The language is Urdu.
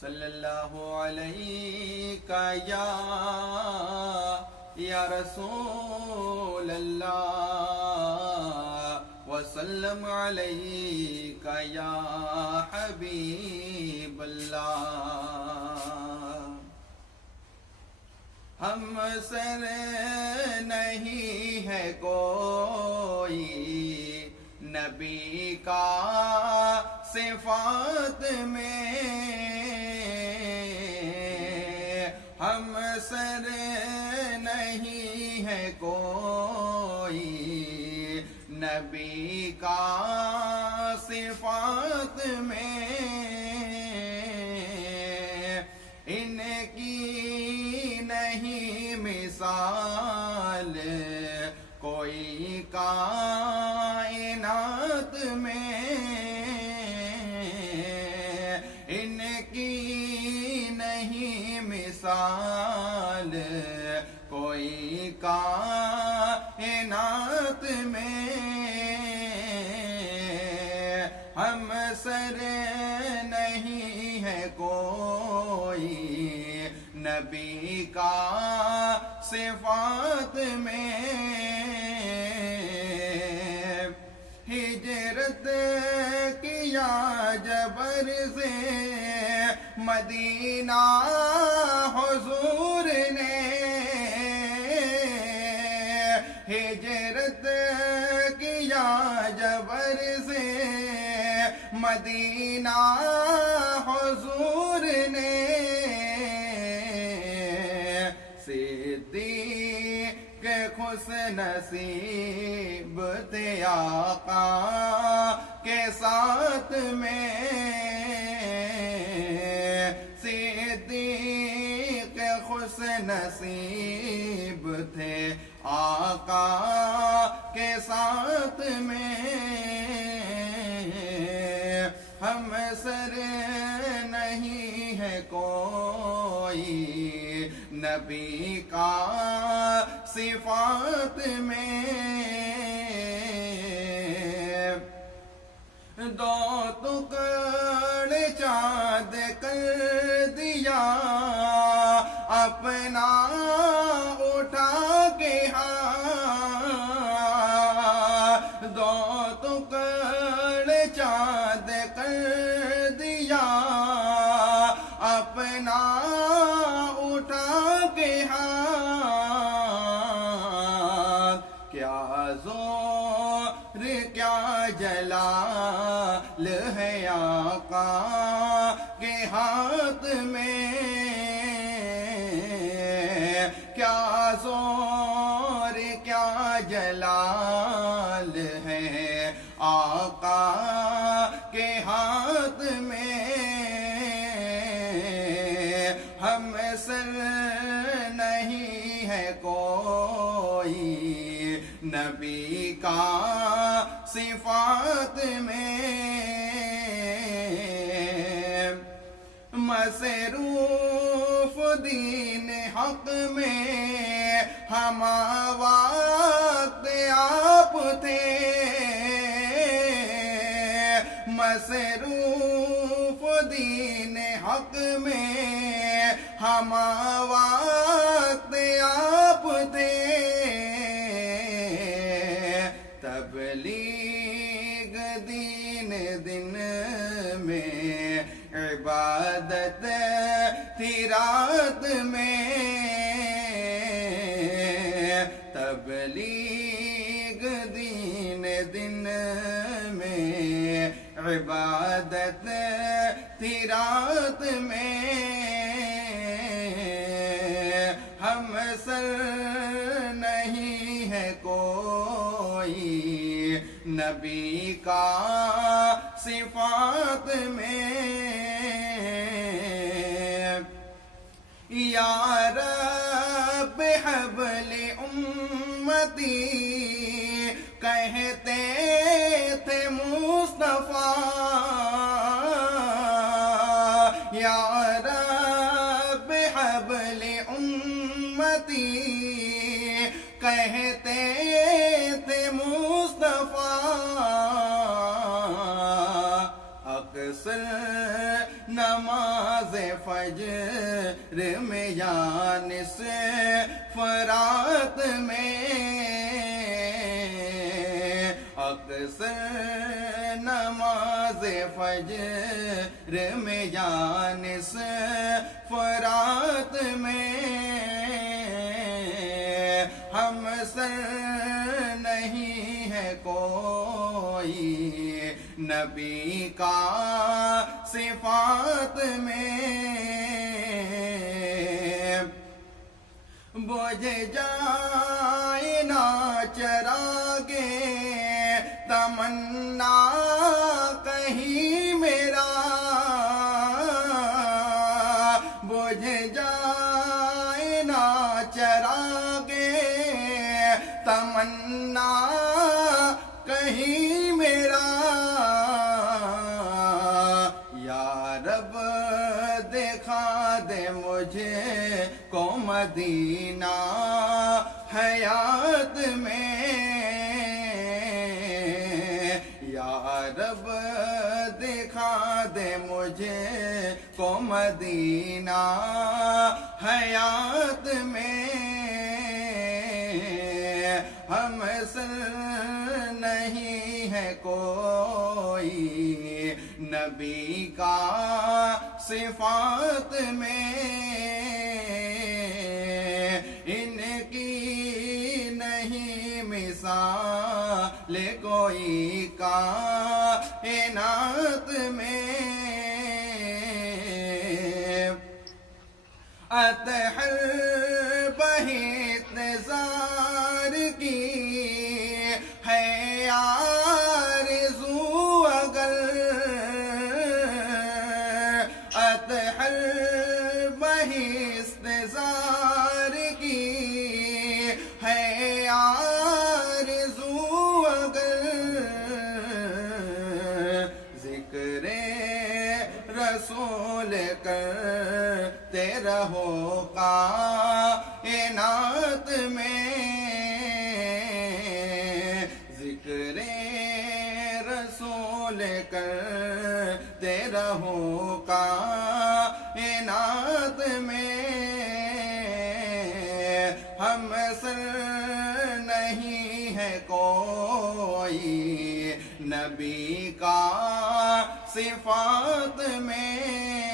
صلی اللہ علیہ یا رسول اللہ وسلم علیک یا حبیب اللہ۔ ہم سر نہیں ہے کوئی نبی کا صفات میں، ہم سر نہیں ہے کوئی نبی کا صفات میں، ان کی نہیں مثال کوئی کائنات میں، ان کی نہیں مثال کوئی کائنات میں، ہم سر نہیں ہے کوئی نبی کا صفات میں، ہجرت کیا جبر سے مدینہ حضور نے، ہجرت کیا جبر سے مدینہ حضور نے، صدیق خوش نصیب تھے آقا کے ساتھ میں، صدیق خوش نصیب تھے آقا کے ساتھ میں، ہم سر نہیں ہے کوئی نبی کا صفات میں، دو ٹکڑے چاند کر دیا اپنا اٹھا کے ہاتھ، دو ٹکڑے چاند کر دیا اپنا اٹھا کے ہاتھ، کیا زور کیا جلال ہے آقا کے ہاتھ میں، کیا زور کیا جلال ہے آقا کے ہاتھ میں، ہم سر نہیں ہے کوئی نبی کا صفات میں، مصروف دین حق میں ہم وقت آپ تھے، مصروف دین حق میں ہم وقت آپ تھے، تبلیغ دین دن میں عبادت تھی رات میں، تبلیغ دین دن میں عبادت تھی رات میں، ہم سر نہیں ہے کوئی نبی کا صفات میں، یا رب حبل امتی کہتے تھے مصطفیٰ، یا رب حبل امتی کہتے تھے مصطفیٰ، اکثر نماز نماز فجر میں یا نصف رات میں اکثر نماز فجر میں یا نصف رات میں ہم سر نہیں ہے کوئی نبی کا صفات میں بجھ جائے نا چراغے تمنا کہیں میرا بجھ جائے نا چراغے تمنا کہیں میرا یا رب دکھا دے مجھے کو مدینہ حیات میں یا رب دکھا دے مجھے کو مدینہ حیات میں ہم سر نہیں ہے کوئی نبی کا صفات میں ان کی نہیں مثال کوئی کائنات میں اطہر بہی انتظار کی ہے آرزو اگر اطہر بہی انتظار کی ہے آرزو اگر ذکر رسول کرتے رہو کائنات میں ذکر رسول کرتے رہو کائنات میں ہم سر نہیں ہے کوئی نبی کا صفات میں